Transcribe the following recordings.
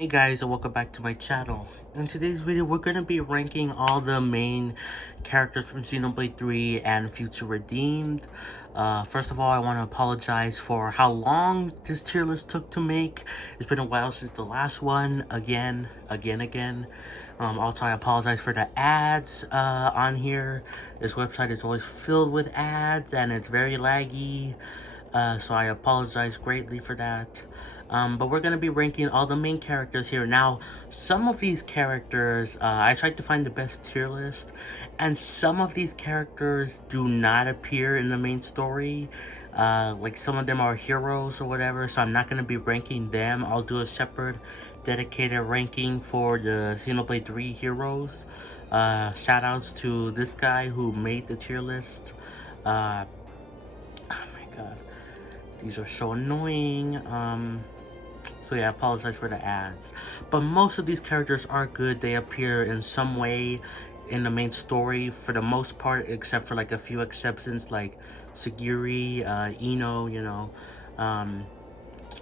Hey guys, and welcome back to my channel. In today's video, we're going to be ranking all the main characters from Xenoblade 3 and Future Redeemed. First of all, I want to apologize for how long this tier list took to make. It's been a while since the last one. Again. Also, I apologize for the ads on here. This website is always filled with ads and it's very laggy. So I apologize greatly for that. But we're going to be ranking all the main characters here. Now, some of these characters, I tried to find the best tier list, and some of these characters do not appear in the main story. Like some of them are heroes or whatever, so I'm not going to be ranking them. I'll do a separate dedicated ranking for the Xenoblade 3 heroes. Shoutouts to this guy who made the tier list. Oh my god. These are so annoying. So yeah, I apologize for the ads. But most of these characters are good. They appear in some way in the main story for the most part, except for like a few exceptions like Sagiri, Ino, you know.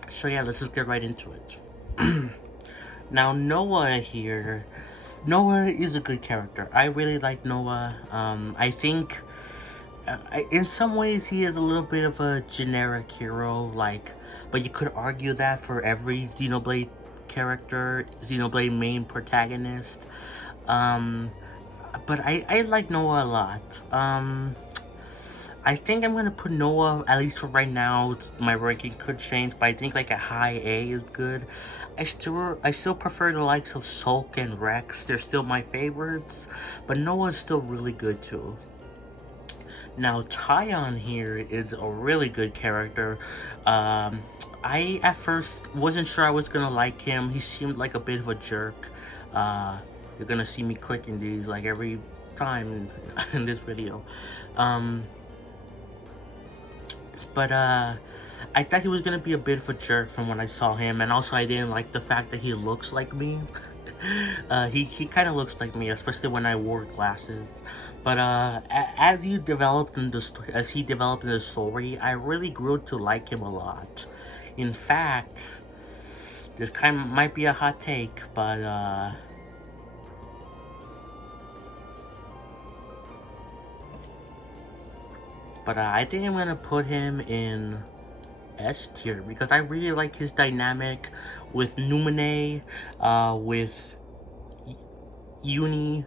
So yeah, let's just get right into it. Now, Noah here. Noah is a good character. I really like Noah. I think in some ways he is a little bit of a generic hero, like, but you could argue that for every Xenoblade character, Xenoblade main protagonist. But I like Noah a lot. I think I'm gonna put Noah, at least for right now. My ranking could change, but I think like a high A is good. I still prefer the likes of Sulk and Rex. They're still my favorites, but Noah's still really good too. Now, Tyon here is a really good character. I at first wasn't sure I was gonna like him. He seemed like a bit of a jerk. You're gonna see me clicking these like every time in this video. But I thought he was gonna be a bit of a jerk from when I saw him, and also I didn't like the fact that he looks like me. He kind of looks like me, especially when I wore glasses. But as he developed in the story, I really grew to like him a lot. In fact, this kind of might be a hot take, but I think I'm gonna put him in S tier because I really like his dynamic with Numine, with Uni,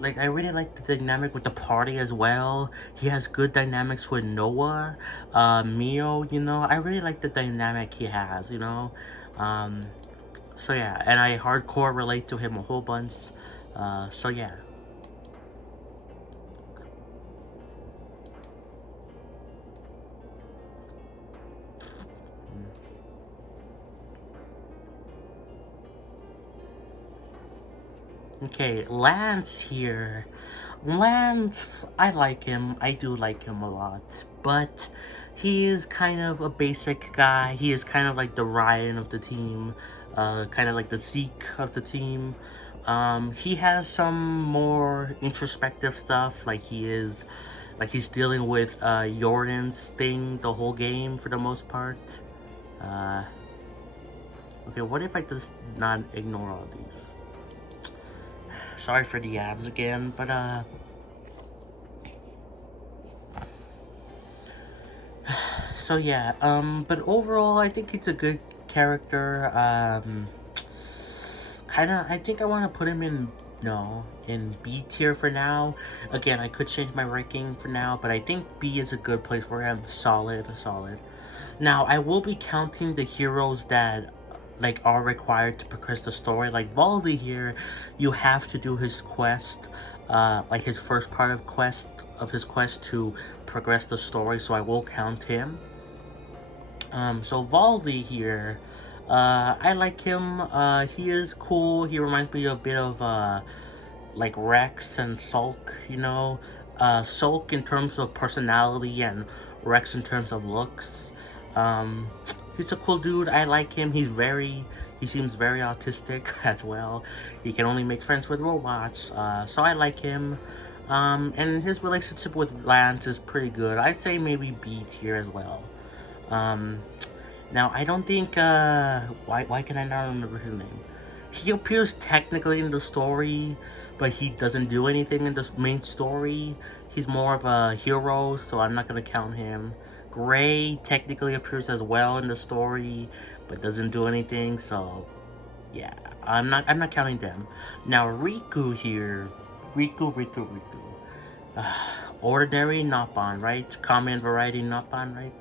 like I really like the dynamic with the party as well. He has good dynamics with Noah, Mio, you know. I really like the dynamic he has, you know. So yeah, and I hardcore relate to him a whole bunch. So yeah. Okay, Lance here. Lance, I like him. I do like him a lot. But he is kind of a basic guy. He is kind of like the Ryan of the team. Kind of like the Zeke of the team. He has some more introspective stuff. Like he's dealing with Jordan's thing the whole game for the most part. Okay, what if I just not ignore all these? Sorry for the ads again, but so yeah, but overall I think he's a good character. I think I want to put him in B tier for now. Again, I could change my ranking for now, but I think B is a good place for him. Solid. Now, I will be counting the heroes that like are required to progress the story. Like Valdi here, you have to do his quest, like his first part of his quest to progress the story, so I will count him. So Valdi here, I like him. He is cool. He reminds me a bit of like Rex and Sulk, you know. Sulk in terms of personality and Rex in terms of looks. He's a cool dude. I like him. He seems very autistic as well. He can only make friends with robots. So I like him. And his relationship with Lance is pretty good. I'd say maybe B tier as well. Now, I don't think, why can I not remember his name? He appears technically in the story, but he doesn't do anything in the main story. He's more of a hero, so I'm not gonna count him. Gray technically appears as well in the story, but doesn't do anything, so yeah, I'm not counting them. Now Riku here, Riku. Ordinary, not bond, right? Common variety, not bond, right?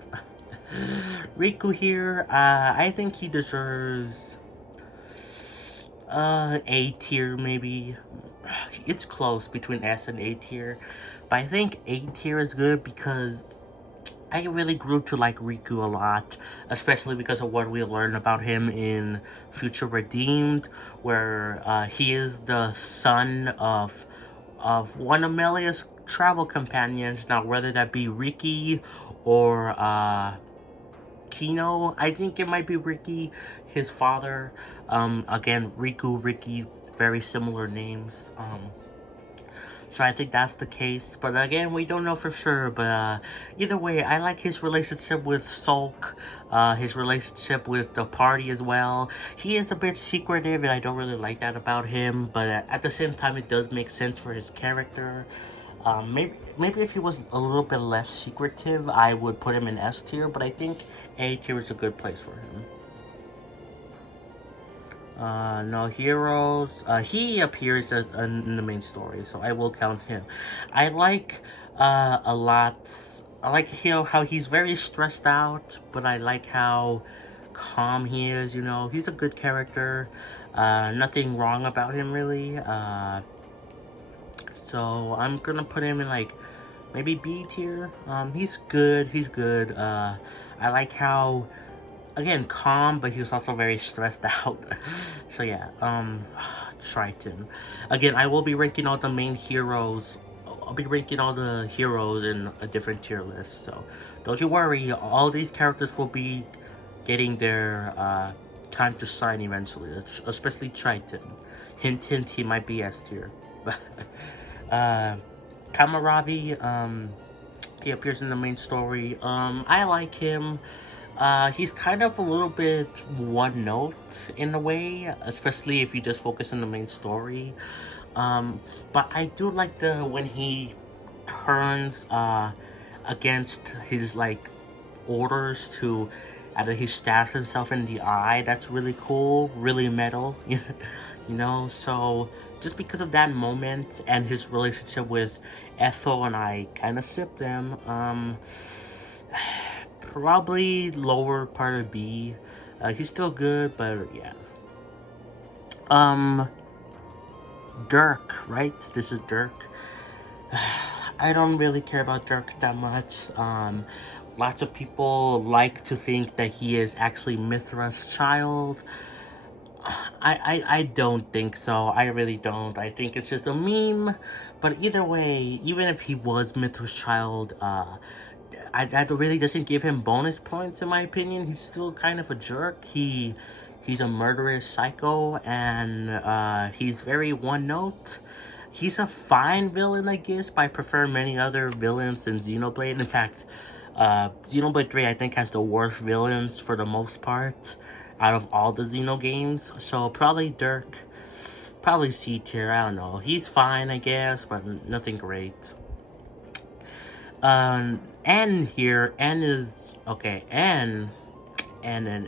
Riku here, I think he deserves A tier maybe. It's close between S and A tier, but I think A tier is good because I really grew to like Riku a lot, especially because of what we learned about him in Future Redeemed, where he is the son of one of Melia's travel companions. Now, whether that be Riki or Kino, I think it might be Ricky, his father. Again, Riku, Ricky, very similar names. So I think that's the case. But again, we don't know for sure. But either way, I like his relationship with Sulk, his relationship with the party as well. He is a bit secretive, and I don't really like that about him. But at the same time, it does make sense for his character. Maybe if he was a little bit less secretive, I would put him in S tier. But I think A tier is a good place for him. No heroes. He appears as in the main story, so I will count him. I like a lot. I like how he's very stressed out, but I like how calm he is. You know, he's a good character. Nothing wrong about him really. So I'm gonna put him in like maybe B tier. He's good. He's good. I like how again calm, but he was also very stressed out. So yeah, Triton. Again, I will be ranking all the main heroes. I'll be ranking all the heroes in a different tier list. So don't you worry. All these characters will be getting their time to shine eventually. Especially Triton. Hint, hint. He might be S tier. uh, Kamaravi. He appears in the main story. I like him. He's kind of a little bit one note in a way, especially if you just focus on the main story. But I do like the when he turns against his like orders to either he stabs himself in the eye. That's really cool, really metal, you know. So just because of that moment and his relationship with Ethel, and I kind of sip them. Probably lower part of B. He's still good, but yeah. Um, Dirk, right? This is Dirk. I don't really care about Dirk that much. Lots of people like to think that he is actually Mithra's child. I don't think so. I really don't. I think it's just a meme. But either way, even if he was Mithra's child, that really doesn't give him bonus points in my opinion. He's still kind of a jerk. He's a murderous psycho, and he's very one note. He's a fine villain, I guess, but I prefer many other villains than Xenoblade. In fact, Xenoblade 3 I think has the worst villains for the most part out of all the Xeno games. So probably Dirk, probably C tier. I don't know. He's fine, I guess, but nothing great. N here, N is, okay, N. N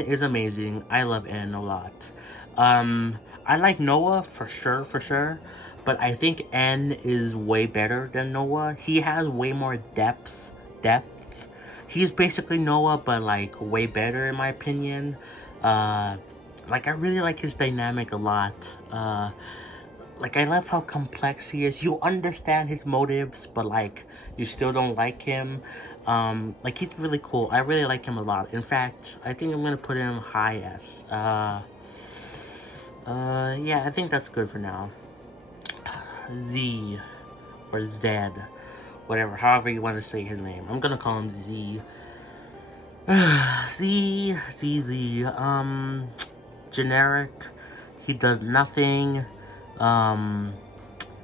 is amazing. I love N a lot. I like Noah for sure, but I think N is way better than Noah. He has way more depth. He's basically Noah, but like way better in my opinion. Like I really like his dynamic a lot. Like I love how complex he is. You understand his motives, but like you still don't like him. Like he's really cool. I really like him a lot. In fact, I think I'm gonna put him high S. Yeah, I think that's good for now. Z or Zed, whatever, however you want to say his name. I'm gonna call him Z. Z. Generic. He does nothing.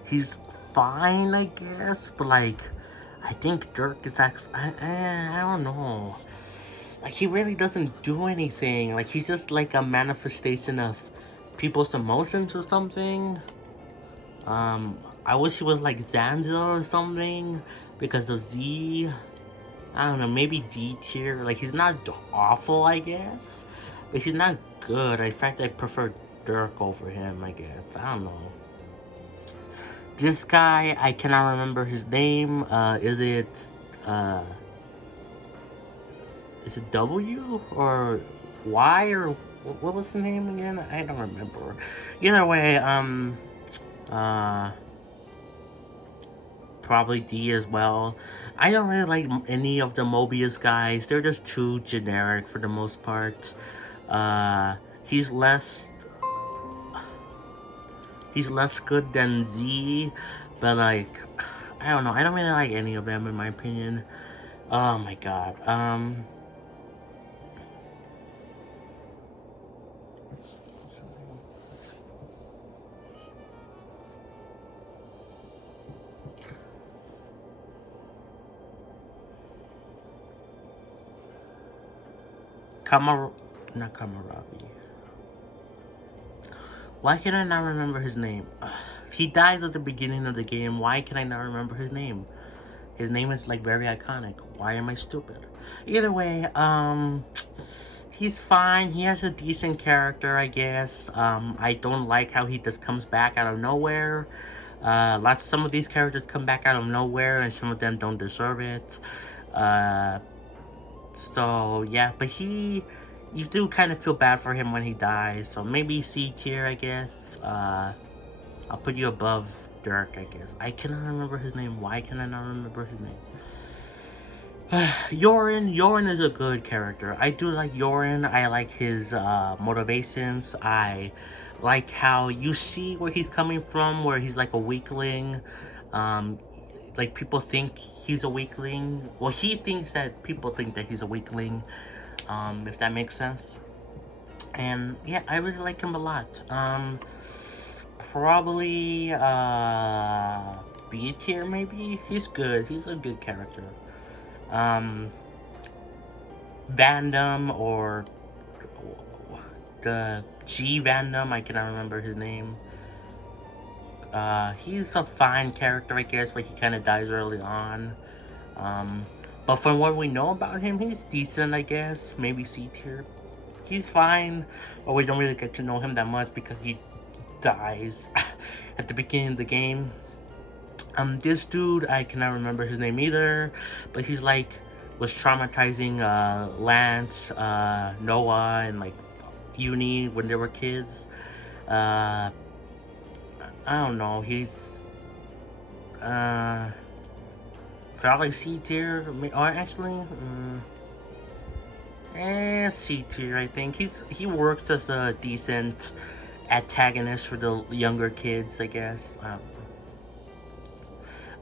He's fine, I guess, but like, I think Dirk is actually, I don't know. like, he really doesn't do anything. Like, he's just like a manifestation of people's emotions or something. I wish he was like Zanza or something because of Z. I don't know, maybe D tier. Like, he's not awful, I guess, but he's not good. In fact, I prefer Dirk over him, I guess. I don't know. This guy, I cannot remember his name. Uh, is it W or Y or what was the name again? I don't remember. Either way, uh, probably D as well. I don't really like any of the Mobius guys. They're just too generic for the most part. Uh, he's less good than Z, but like, I don't know. I don't really like any of them in my opinion. Oh my god. Not Kamaravi. Why can I not remember his name? He dies at the beginning of the game. Why can I not remember his name? His name is like very iconic. Why am I stupid? Either way, he's fine. He has a decent character, I guess. I don't like how he just comes back out of nowhere. Some of these characters come back out of nowhere, and some of them don't deserve it. So yeah, but you do kind of feel bad for him when he dies. So maybe C tier, I guess. I'll put you above Dirk, I guess. I cannot remember his name. Why can I not remember his name? Yorin is a good character. I do like Yorin. I like his motivations. I like how you see where he's coming from, where he's like a weakling. Like, people think he's a weakling. Well, he thinks that people think that he's a weakling, if that makes sense. And yeah, I really like him a lot. Probably B tier maybe. He's good. He's a good character. Vandom or the G Vandom, I cannot remember his name. He's a fine character, I guess, but he kind of dies early on. But from what we know about him, he's decent, I guess. Maybe C tier. He's fine, but we don't really get to know him that much because he dies at the beginning of the game. This dude, I cannot remember his name either, but he's like, was traumatizing Lance, Noah, and like Uni when they were kids. I don't know, he's probably C tier, or actually, C tier, I think. He works as a decent antagonist for the younger kids, I guess.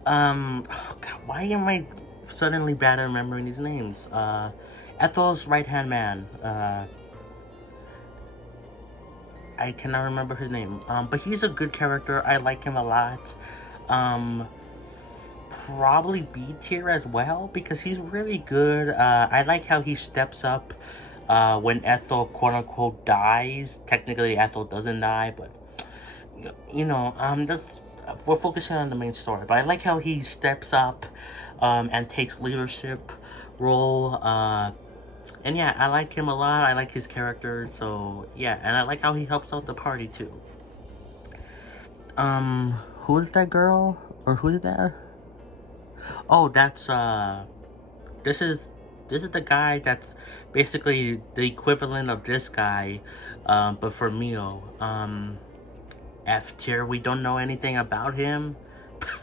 Oh god, why am I suddenly bad at remembering these names? Ethel's right-hand man. I cannot remember his name. But he's a good character. I like him a lot. Probably B tier as well because he's really good. I like how he steps up when Ethel quote-unquote dies. Technically, Ethel doesn't die, but you know, we're focusing on the main story. But I like how he steps up and takes leadership role. And yeah, I like him a lot. I like his character. So yeah, and I like how he helps out the party too. Who is that girl? Or who is that? Oh, that's this is the guy that's basically the equivalent of this guy, but for Mio. F tier. We don't know anything about him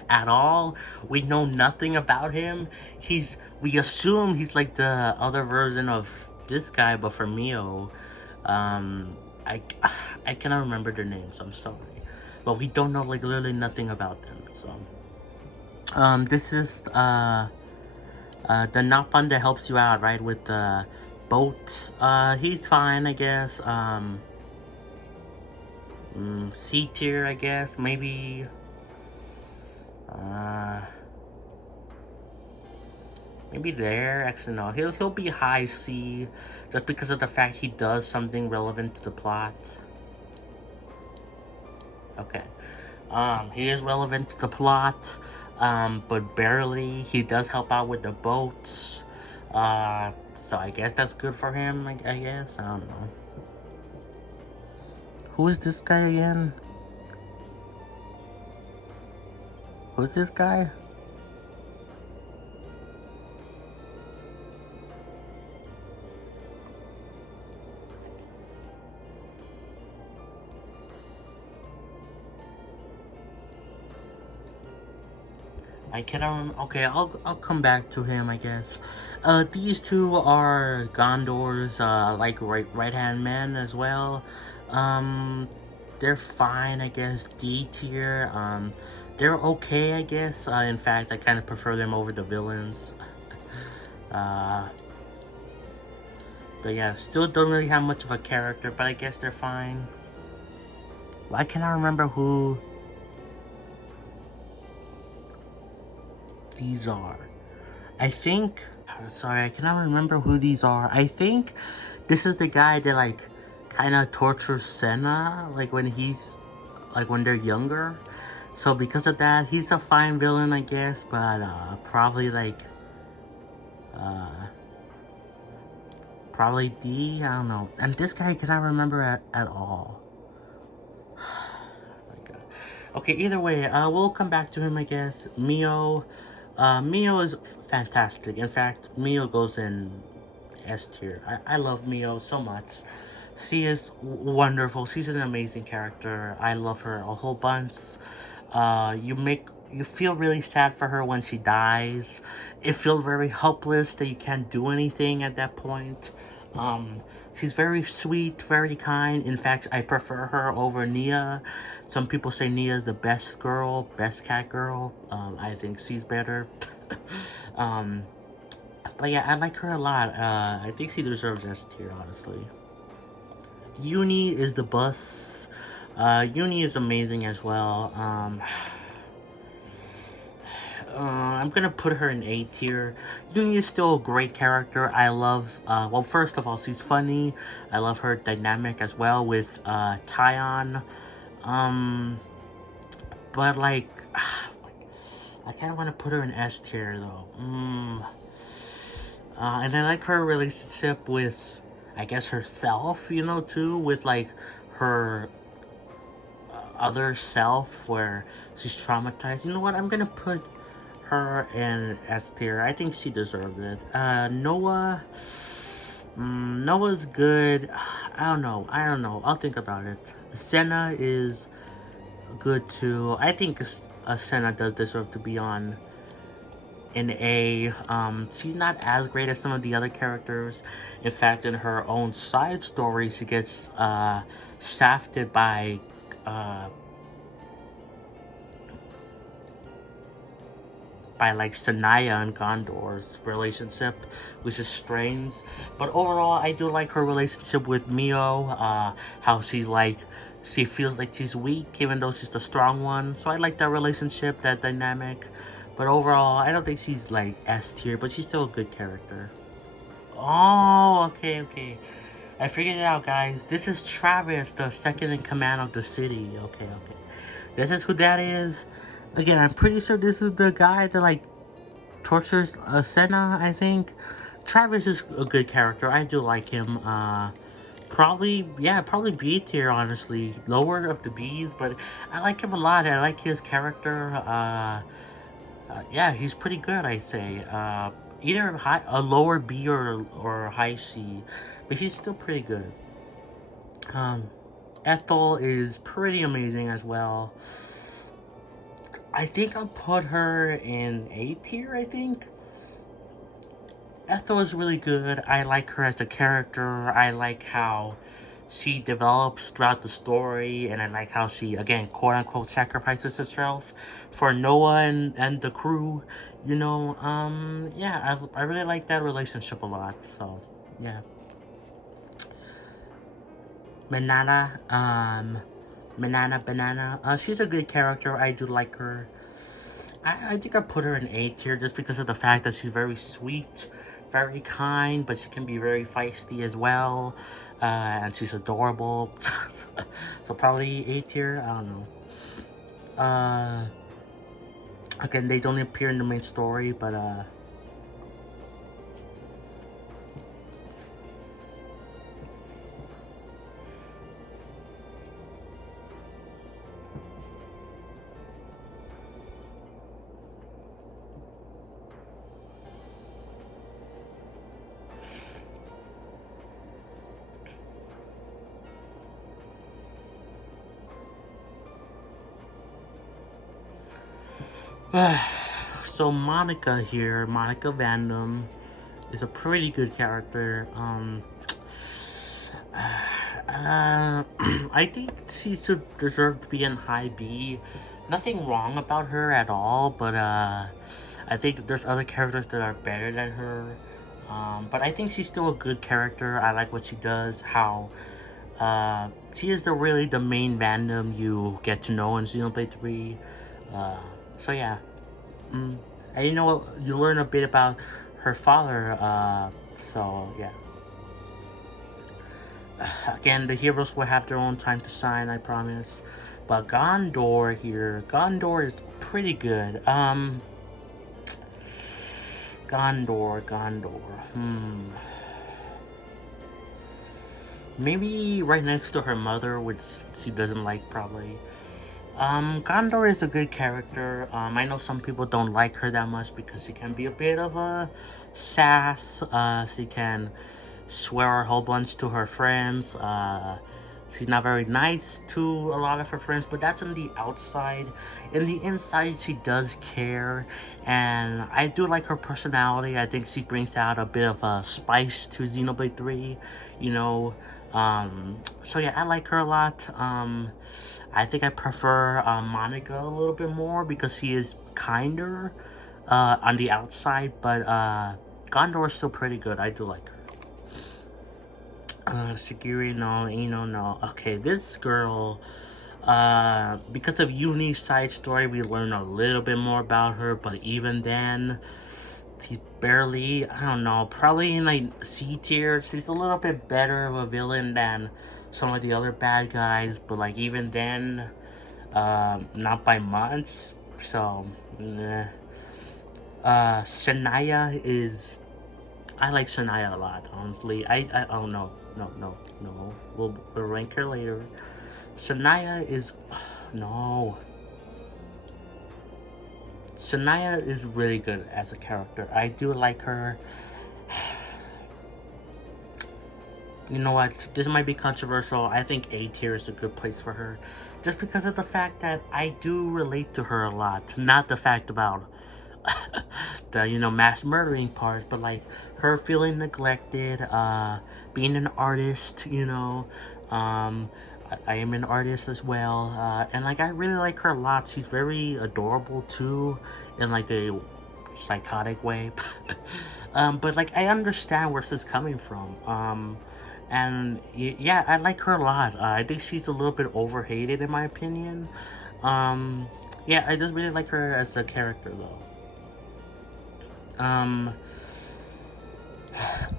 at all. We know nothing about him. We assume he's like the other version of this guy, but for Mio, I cannot remember their names. I'm sorry, but we don't know like literally nothing about them. So, this is the Nappan that helps you out, right, with the boat. He's fine, I guess. C tier, I guess, maybe. Maybe there, actually no. He'll be high C just because of the fact he does something relevant to the plot. Okay. He is relevant to the plot, but barely. He does help out with the boats. So I guess that's good for him, I guess. I don't know. Who is this guy again? Who's this guy? I cannot remember. Okay, I'll come back to him, I guess. These two are Gondor's like right hand men as well. Um, they're fine, I guess. D tier. They're okay, I guess. In fact, I kind of prefer them over the villains. Uh, but yeah, still don't really have much of a character, but I guess they're fine. Why can't I remember who these are? I think. Sorry, I cannot remember who these are. I think this is the guy that like kind of tortures Senna, like when they're younger. So because of that, he's a fine villain, I guess, but probably D. I don't know. And this guy I cannot remember at all. Okay, either way, we'll come back to him, I guess. Mio. Mio is fantastic. In fact, Mio goes in S tier. I love Mio so much. She is wonderful. She's an amazing character. I love her a whole bunch. You feel really sad for her when she dies. It feels very helpless that you can't do anything at that point. She's very sweet, very kind. In fact, I prefer her over Nia. Some people say Nia is the best girl, best cat girl. I think she's better. um, but yeah, I like her a lot. I think she deserves S tier, honestly. Uni is the bus. Uni is amazing as well. I'm gonna put her in A tier. Uni is still a great character. I love, well, first of all, she's funny. I love her dynamic as well with, Tyon. But like, I kinda wanna put her in S tier though. And I like her relationship with, I guess, herself, too, with like her other self where she's traumatized. You know what? I'm gonna put her in S tier. I think she deserves it. Noah. Noah's good. I don't know. I'll think about it. Senna is good too. I think Senna does deserve to be on in A. She's not as great as some of the other characters. In fact, in her own side story, she gets shafted by like Sanaya and Gondor's relationship, which is strange. But overall, I do like her relationship with Mio. How she feels like she's weak even though she's the strong one. So I like that relationship, that dynamic. But overall, I don't think she's like S tier, but she's still a good character. Oh, okay. I figured it out, guys. This is Travis, the second in command of the city. Okay. This is who that is. Again, I'm pretty sure this is the guy that like tortures Senna, I think. Travis is a good character. I do like him. Probably B tier, honestly. Lower of the Bs, but I like him a lot. I like his character. Yeah, he's pretty good, I'd say. Either a lower B or high C, but he's still pretty good. Ethel is pretty amazing as well. I think I'll put her in A tier, I think. Ethel is really good. I like her as a character. I like how she develops throughout the story, and I like how she, again, quote-unquote, sacrifices herself for Noah and the crew, yeah, I really like that relationship a lot, so, yeah. Banana, she's a good character. I do like her. I think I put her in A tier just because of the fact that she's very sweet, very kind, but she can be very feisty as well. And she's adorable. So probably A tier, I don't know. Uh, Again, they don't appear in the main story, but so Monica here, Monica Vandom, is a pretty good character. I think she should deserve to be in high B. Nothing wrong about her at all, but I think there's other characters that are better than her. But I think she's still a good character. I like what she does. How she is really the main random you get to know in Xenoblade 3. Uh, so yeah. And you know, you learn a bit about her father. So yeah. Again, the heroes will have their own time to shine, I promise. But Gondor here, Gondor is pretty good. Gondor. Maybe right next to her mother, which she doesn't like, probably. Gondor is a good character. I know some people don't like her that much because she can be a bit of a sass. She can swear a whole bunch to her friends. She's not very nice to a lot of her friends, but that's on the outside. In the inside, she does care, and I do like her personality. I think she brings out a bit of a spice to Xenoblade 3, you know. So yeah, I like her a lot. I think I prefer Monica a little bit more because she is kinder on the outside, but Gondor is still pretty good. I do like her. Security, no, no. Okay, this girl, because of Uni's side story, we learn a little bit more about her, but even then, she's barely, I don't know, probably in like C tier. She's a little bit better of a villain than some of the other bad guys, but like even then, not by months. So, Shania is. I like Shania a lot, honestly. Oh no. We'll rank her later. Shania is. No. Shania is really good as a character. I do like her. You know what? This might be controversial. I think A tier is a good place for her. Just because of the fact that I do relate to her a lot. Not the fact about the, mass murdering part, but like her feeling neglected, being an artist, I am an artist as well, and like I really like her a lot. She's very adorable too, in like a psychotic way. But like I understand where she's coming from. And yeah, I like her a lot. I think she's a little bit overhated in my opinion. Yeah, I just really like her as a character though. Um,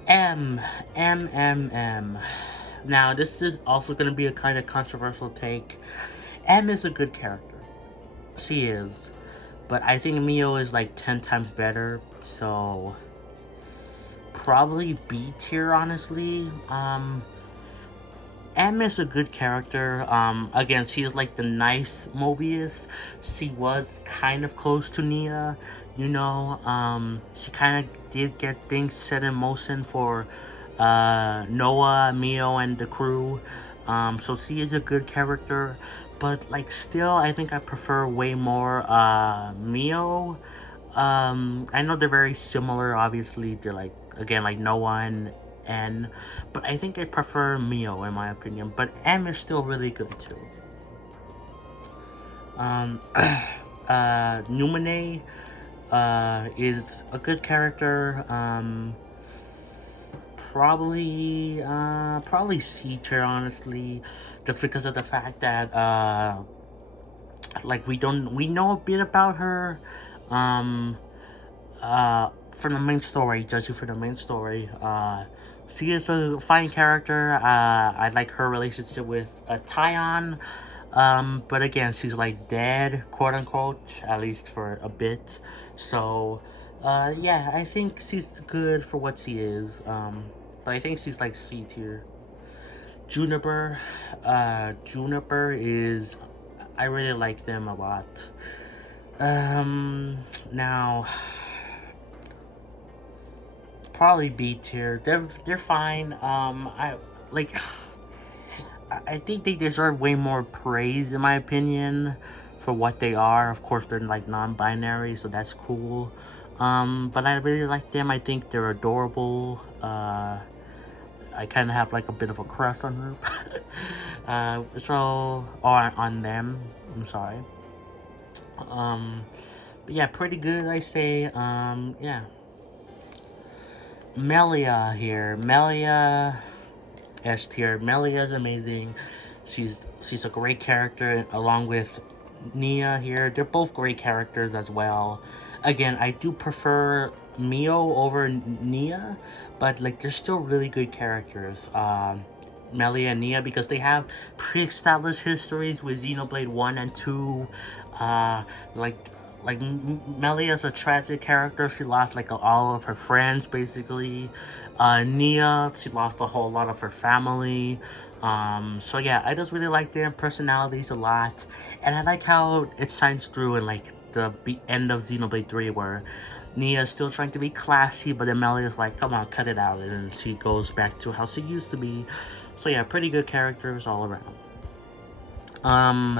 M. Now, this is also going to be a kind of controversial take. M is a good character. She is. But I think Mio is like 10 times better. So, probably B tier, honestly. M is a good character. Again, she is like the nice Mobius. She was kind of close to Nia, she kind of did get things set in motion for Noah, Mio, and the crew. So she is a good character, but like still, I think I prefer way more Mio. I know they're very similar. Obviously, they're like again like Noah and N, but I think I prefer Mio in my opinion. But M is still really good too. Numine is a good character. Probably C tier honestly, just because of the fact that like we know a bit about her. from the main story, judging from the main story, she is a fine character. I like her relationship with Tyon. But again, she's like dead, quote unquote, at least for a bit. So, yeah, I think she's good for what she is. But I think she's like C tier. Juniper, Juniper is, I really like them a lot. Now, probably B tier. They're fine. I like. I think they deserve way more praise, in my opinion, for what they are. Of course, they're like non-binary, so that's cool. But I really like them. I think they're adorable. I kind of have like a bit of a crush on her. Or on them. I'm sorry. But yeah, pretty good, I say. Yeah. Melia here. Melia S tier. Melia is amazing. She's a great character along with Nia here. They're both great characters as well. Again, I do prefer Mio over Nia, but like they're still really good characters. Melia and Nia, because they have pre-established histories with Xenoblade 1 and 2. Uh, like Melia's a tragic character. She lost like all of her friends basically. Nia, she lost a whole lot of her family. So yeah, I just really like their personalities a lot, and I like how it shines through in like the end of Xenoblade 3, where Nia's still trying to be classy, but then Melia's like, come on, cut it out, and she goes back to how she used to be. So yeah, pretty good characters all around. Um,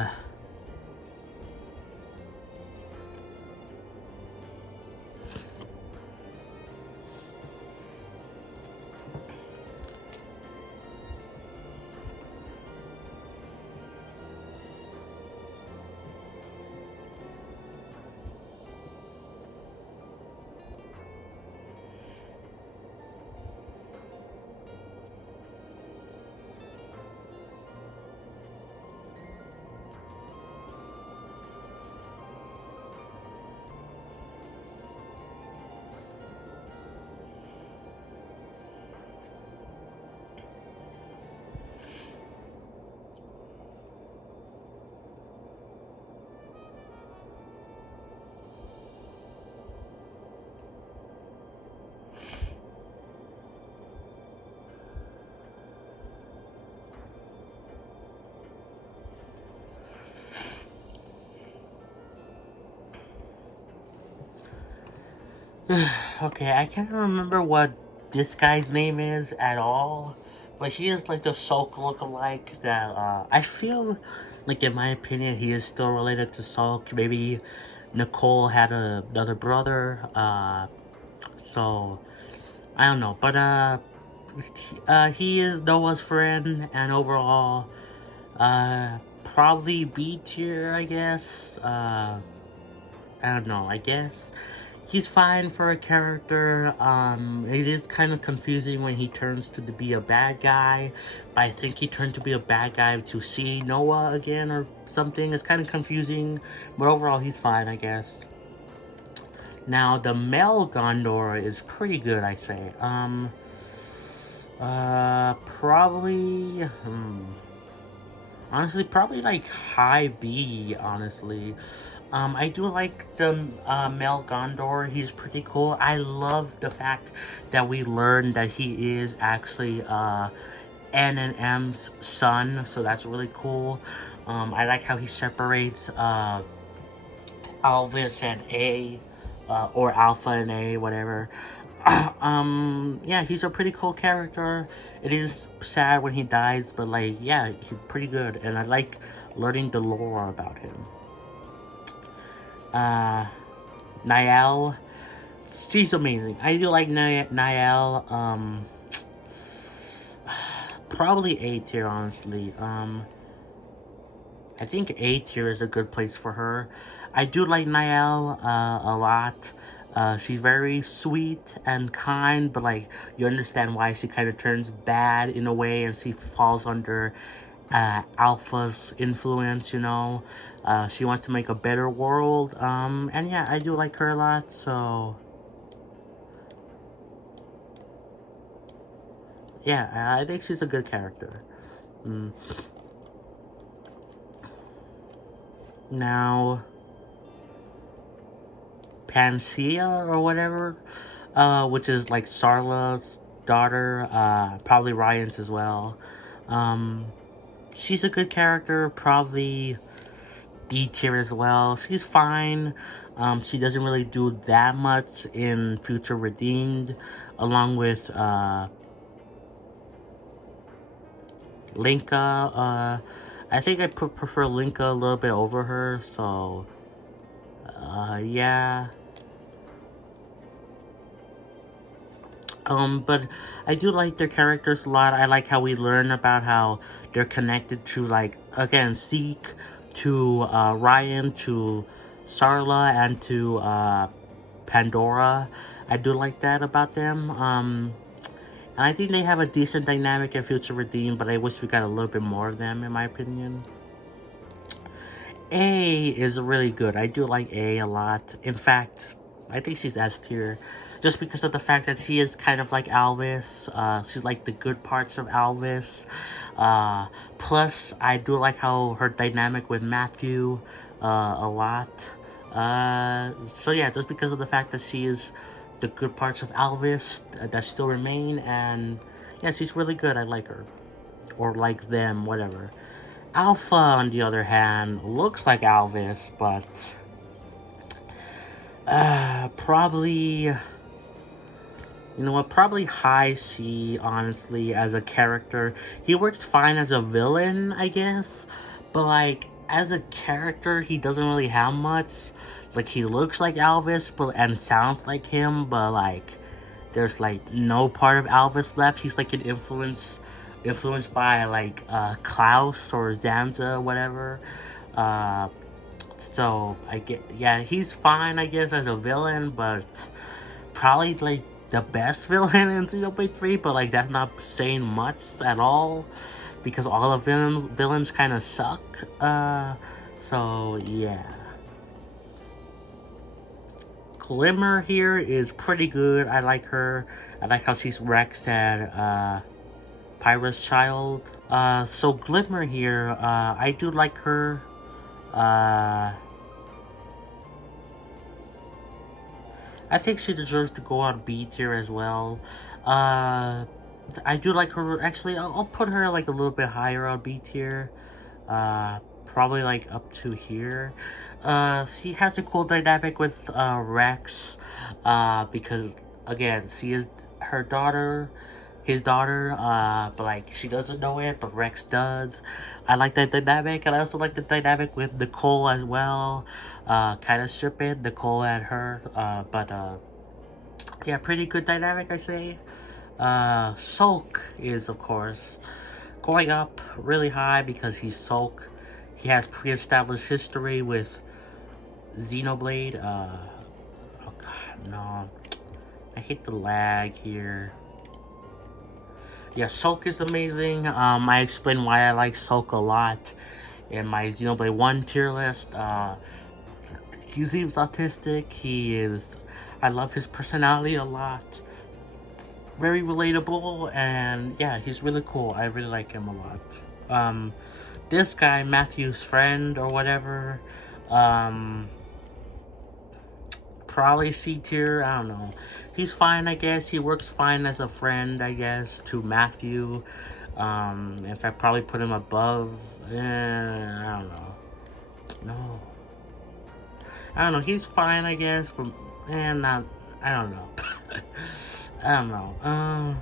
okay, I can't remember what this guy's name is at all, but he is like the Sulk lookalike that I feel like, in my opinion, he is still related to Sulk. Maybe Nicole had another brother, so I don't know, but he is Noah's friend, and overall, probably B tier, I guess. I don't know, I guess he's fine for a character. It is kind of confusing when he turns to be a bad guy, but I think he turned to be a bad guy to see Noah again or something. It's kind of confusing, but overall he's fine, I guess. Now, the male Gondor is pretty good, I say. Probably, honestly, probably like high B, honestly. I do like the male Gondor. He's pretty cool. I love the fact that we learned that he is actually N and M's son, so that's really cool. I like how he separates Alvis and A, or Alpha and A, whatever. Yeah, he's a pretty cool character. It is sad when he dies, but like, yeah, he's pretty good, and I like learning the lore about him. Niall, she's amazing. I do like Niall. Probably A tier, honestly. I think A tier is a good place for her. I do like Niall a lot. She's very sweet and kind, but like you understand why she kind of turns bad in a way, and she falls under Alpha's influence, you know. She wants to make a better world. And yeah, I do like her a lot, so yeah, I think she's a good character. Now, Panacea or whatever, which is like Sarla's daughter, probably Ryan's as well. Um, she's a good character, probably B tier as well. She's fine. She doesn't really do that much in Future Redeemed, along with Linka. I think I prefer Linka a little bit over her, so yeah. But I do like their characters a lot. I like how we learn about how they're connected to, like, again, Zeke, to Ryan, to Sarla, and to Pandora. I do like that about them. And I think they have a decent dynamic in Future Redeemed, but I wish we got a little bit more of them, in my opinion. A is really good. I do like A lot. In fact, I think she's S tier, just because of the fact that she is kind of like Alvis. She's like the good parts of Alvis. Plus, I do like how her dynamic with Matthew a lot. So yeah, just because of the fact that she is the good parts of Alvis that still remain, and yeah, she's really good. I like her, or like them, whatever. Alpha, on the other hand, looks like Alvis, but probably, you know what, probably high C, honestly, as a character. He works fine as a villain, I guess, but, like, as a character, he doesn't really have much. Like, he looks like Alvis, and sounds like him, but, like, there's, like, no part of Alvis left. He's, like, an influenced by, like, Klaus or Zanza, whatever. So I get, yeah, he's fine, I guess, as a villain, but probably like the best villain in Xenoblade 3, but like that's not saying much at all, because all the villains kind of suck. So yeah. Glimmer here is pretty good. I like her. I like how she's Rex and Pyra's child. So Glimmer here, I do like her. I think she deserves to go on B tier as well. I do like her. Actually, I'll put her like a little bit higher on B tier. Probably like up to here. She has a cool dynamic with Rex. Because again, she is her daughter, his daughter. But like she doesn't know it, but Rex does. I like that dynamic, and I also like the dynamic with Nicole as well. Kind of ship it, Nicole and her. But yeah, pretty good dynamic, I say. Sulk is, of course, going up really high because he's Sulk. He has pre-established history with Xenoblade. Oh god, no. I hate the lag here. Yeah, Sulk is amazing. I explained why I like Sulk a lot in my Xenoblade 1 tier list. He seems autistic. He is... I love his personality a lot. Very relatable, and yeah, he's really cool. I really like him a lot. This guy, Matthew's friend or whatever, probably C tier. I don't know. He's fine, I guess. He works fine as a friend, I guess, to Matthew. In fact, probably put him above. I don't know. No. I don't know. He's fine, I guess, but not. I don't know. I don't know.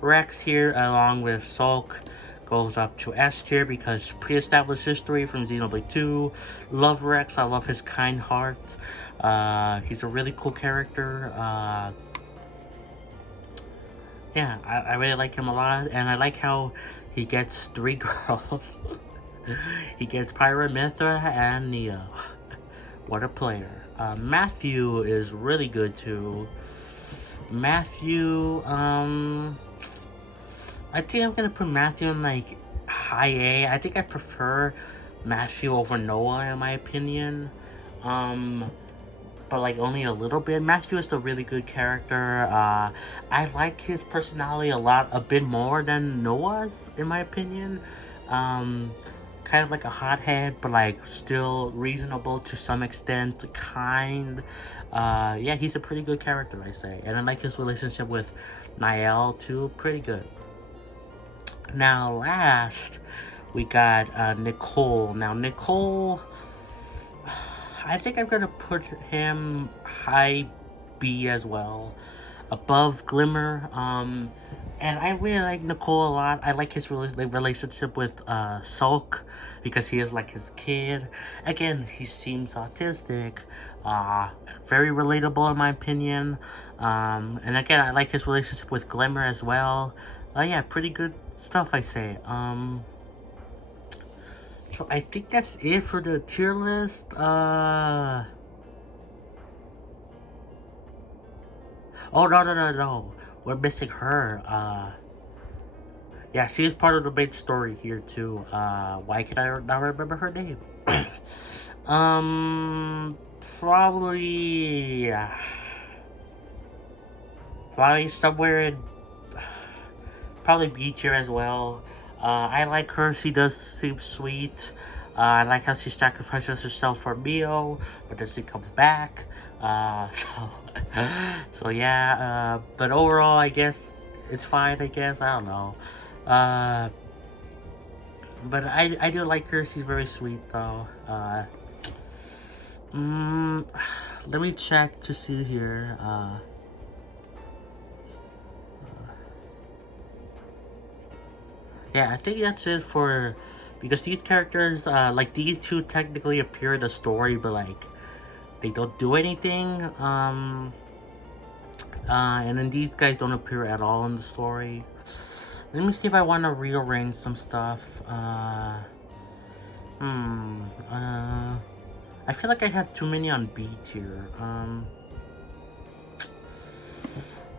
Rex here, along with Sulk, goes up to S tier because pre-established history from Xenoblade 2. Love Rex. I love his kind heart. He's a really cool character. Yeah, I really like him a lot, and I like how he gets 3 girls. He gets Pyra, Mythra, and Neo. What a player. Matthew is really good too. Matthew, I think I'm gonna put Matthew in like high A. I think I prefer Matthew over Noah in my opinion. Um, but like only a little bit. Matthew is a really good character. I like his personality a bit more than Noah's in my opinion. Um, kind of like a hothead, but like still reasonable to some extent. Kind. Yeah, he's a pretty good character, I say, and I like his relationship with Niall too. Pretty good. Now, last, we got Nicole. Now, Nicole, I think I'm gonna put him high B as well, above Glimmer. And I really like Nicole a lot. I like his relationship with Sulk because he is like his kid. Again, he seems autistic. Very relatable in my opinion. And again, I like his relationship with Glimmer as well. Yeah, pretty good stuff, I say. So I think that's it for the tier list. Oh, no. We're missing her. Yeah, she is part of the main story here too. Why can I not remember her name? um, probably, probably somewhere in, probably B tier as well. I like her. She does seem sweet. I like how she sacrifices herself for Mio, but then she comes back. So yeah. But overall, I guess it's fine. I guess I don't know. Uh, but I do like her. She's very sweet though. Mm, Let me check to see here. Yeah, I think that's it for, because these characters, like these two technically appear in the story, but like they don't do anything. And then these guys don't appear at all in the story. Let me see if I want to rearrange some stuff. Hmm. I feel like I have too many on B tier. I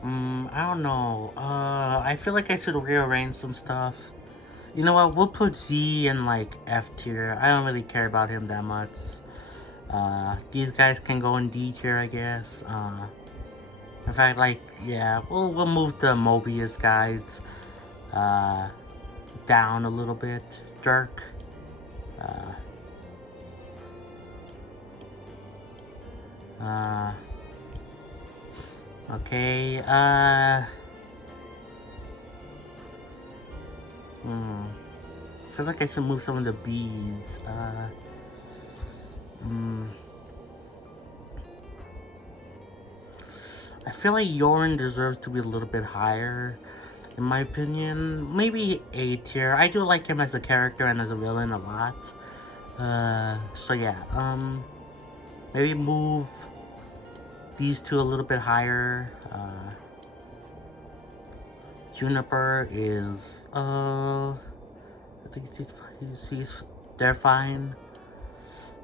don't know. I feel like I should rearrange some stuff. You know what? We'll put Z in like F tier. I don't really care about him that much. These guys can go in D tier, I guess. In fact, like, yeah, we'll move the Mobius guys, uh, down a little bit. Dirk. Uh, uh, okay. I feel like I should move some of the B's. I feel like Yorin deserves to be a little bit higher, in my opinion. Maybe A tier. I do like him as a character and as a villain a lot. So yeah, maybe move these two a little bit higher. Juniper is, I think they're fine.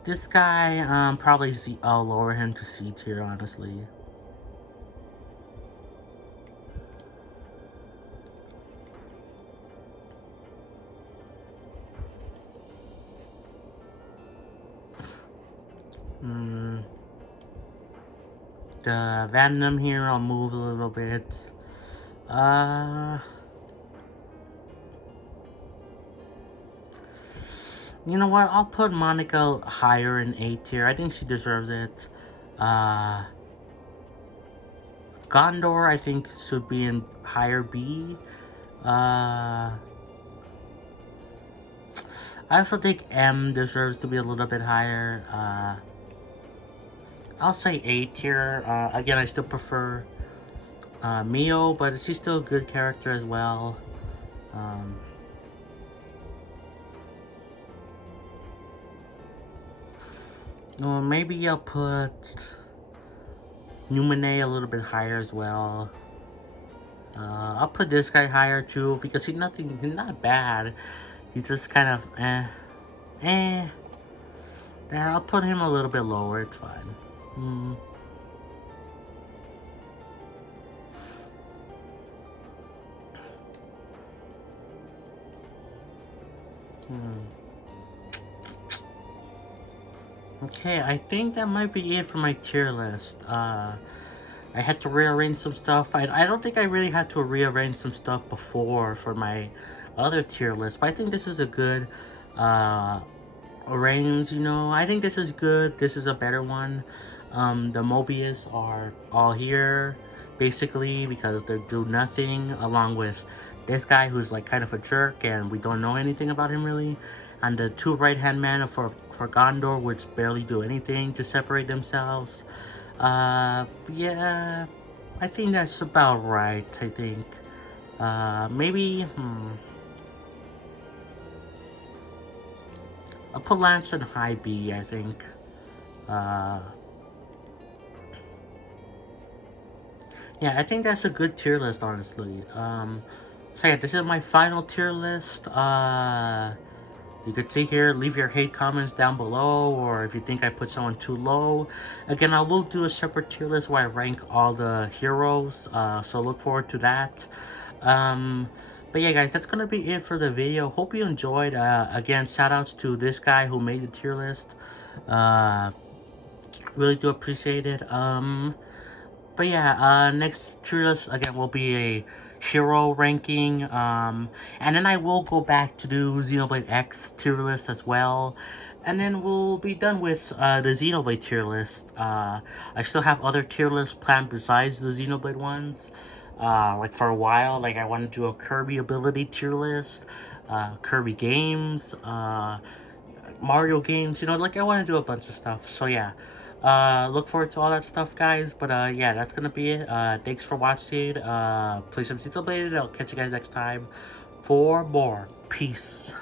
This guy, probably I'll lower him to C tier, honestly. The Venom here, I'll move a little bit. You know what? I'll put Monica higher in A tier. I think she deserves it. Gondor, I think, should be in higher B. I also think M deserves to be a little bit higher. I'll say A tier. Again, I still prefer Mio, but she's still a good character as well. Maybe I'll put Numene a little bit higher as well. I'll put this guy higher too because he's not bad. He's just kind of eh. Yeah, I'll put him a little bit lower. It's fine. Okay, I think that might be it for my tier list. I had to rearrange some stuff. I don't think I really had to rearrange some stuff before for my other tier list, but I think this is a good uh, range, you know. I think this is good. This is a better one. The Mobius are all here, basically, because they do nothing, along with this guy who's like kind of a jerk and we don't know anything about him really. And the two right-hand men for Gondor, which barely do anything to separate themselves. Yeah, I think that's about right, I think. Maybe, I'll put Lance in high B, I think. Uh, yeah, I think that's a good tier list, honestly. So yeah, this is my final tier list. You could see here, leave your hate comments down below, or if you think I put someone too low. Again, I will do a separate tier list where I rank all the heroes, so look forward to that. But yeah, guys, that's gonna be it for the video. Hope you enjoyed. Again, shout outs to this guy who made the tier list. Uh, really do appreciate it. But yeah, next tier list again will be a hero ranking. And then I will go back to do Xenoblade X tier list as well. And then we'll be done with the Xenoblade tier list. I still have other tier lists planned besides the Xenoblade ones. Like for a while, like I want to do a Kirby ability tier list, Kirby games, Mario games, you know, like I want to do a bunch of stuff. So yeah, look forward to all that stuff, guys. But yeah, that's gonna be it. Thanks for watching. Play some Xenoblade. I'll catch you guys next time for more. Peace.